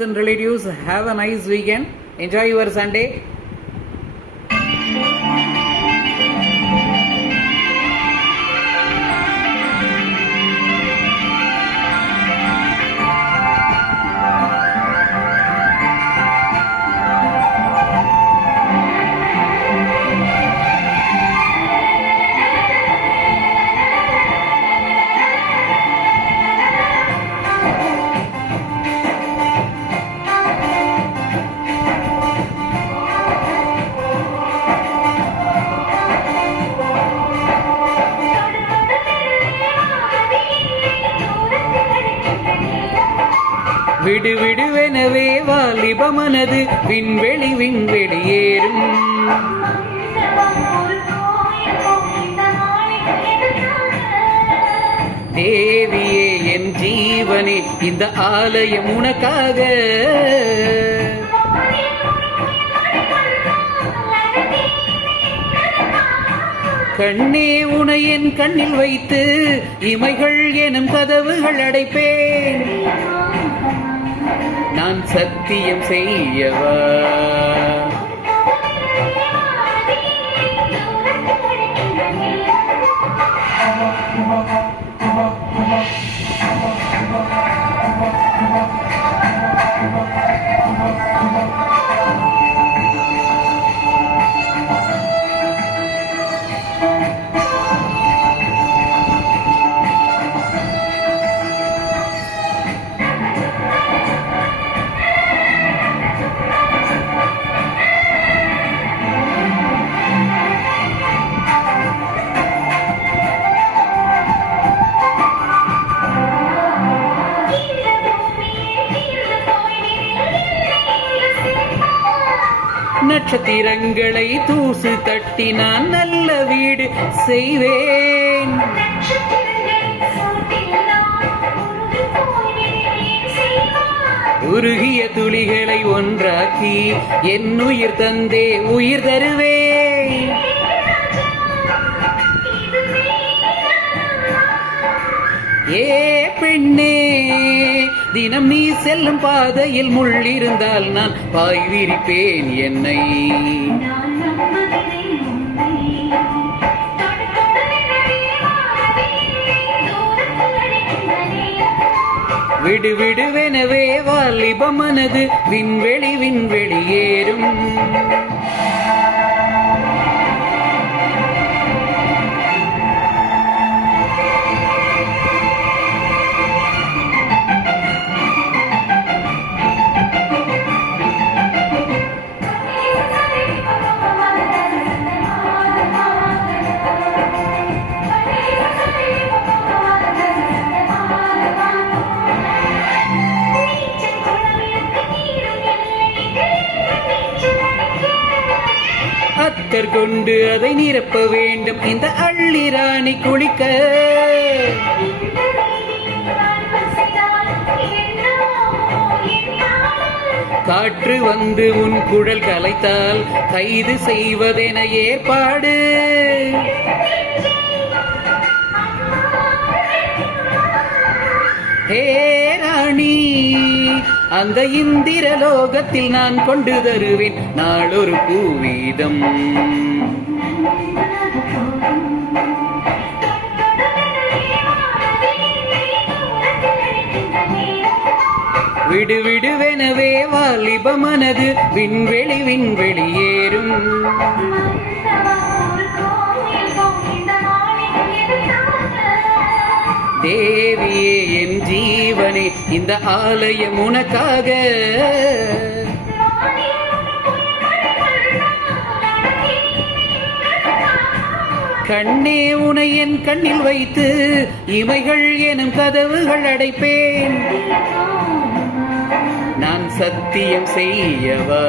And relatives, have a nice weekend. Enjoy your Sunday. விடு விடுவெனவே வாலிபமனது விண்வெளி விண்வெளி ஏறும். தேவியே என் ஜீவனே இந்த ஆலயம் உனக்காக. கண்ணே உனை என் கண்ணில் வைத்து இமைகள் எனும் கதவுகள் அடைப்பேன். நான் சத்தியம் செய்யவா? நட்சத்திரங்களை தூசு தட்டி நான் நல்ல வீடு செய்வேன். உருகிய துளிகளை ஒன்றாக்கி என் உயிர் தந்தே உயிர் தருவேன். ஏ பெண்ணே தினம் நீ செல்லும் பாதையில் முள் இருந்தால் நான் பாய் விரிப்பேன் என்னை. விடு விடுவெனவே வாலிப மனது விண்வெளி விண்வெளி ஏறும். அத்தர் கொண்டு அதை நிரப்ப வேண்டும். இந்த அள்ளிராணி குளிக்க. காற்று வந்து உன் குழல் கலைத்தால் கைது செய்வதென ஏற்பாடு. ஹே ராணி. அந்த இந்திர லோகத்தில் நான் கொண்டு தருவேன். நாளொரு பூவீதம். விடு விடுவெனவே வாலிப மனது விண்வெளி விண்வெளி ஏறும். தேவியே என் ஜீவனே இந்த ஆலயம் உனக்காக. கண்ணே உனை என் கண்ணில் வைத்து இமைகள் எனும் கதவுகள் அடைப்பேன். நான் சத்தியம் செய்யவா?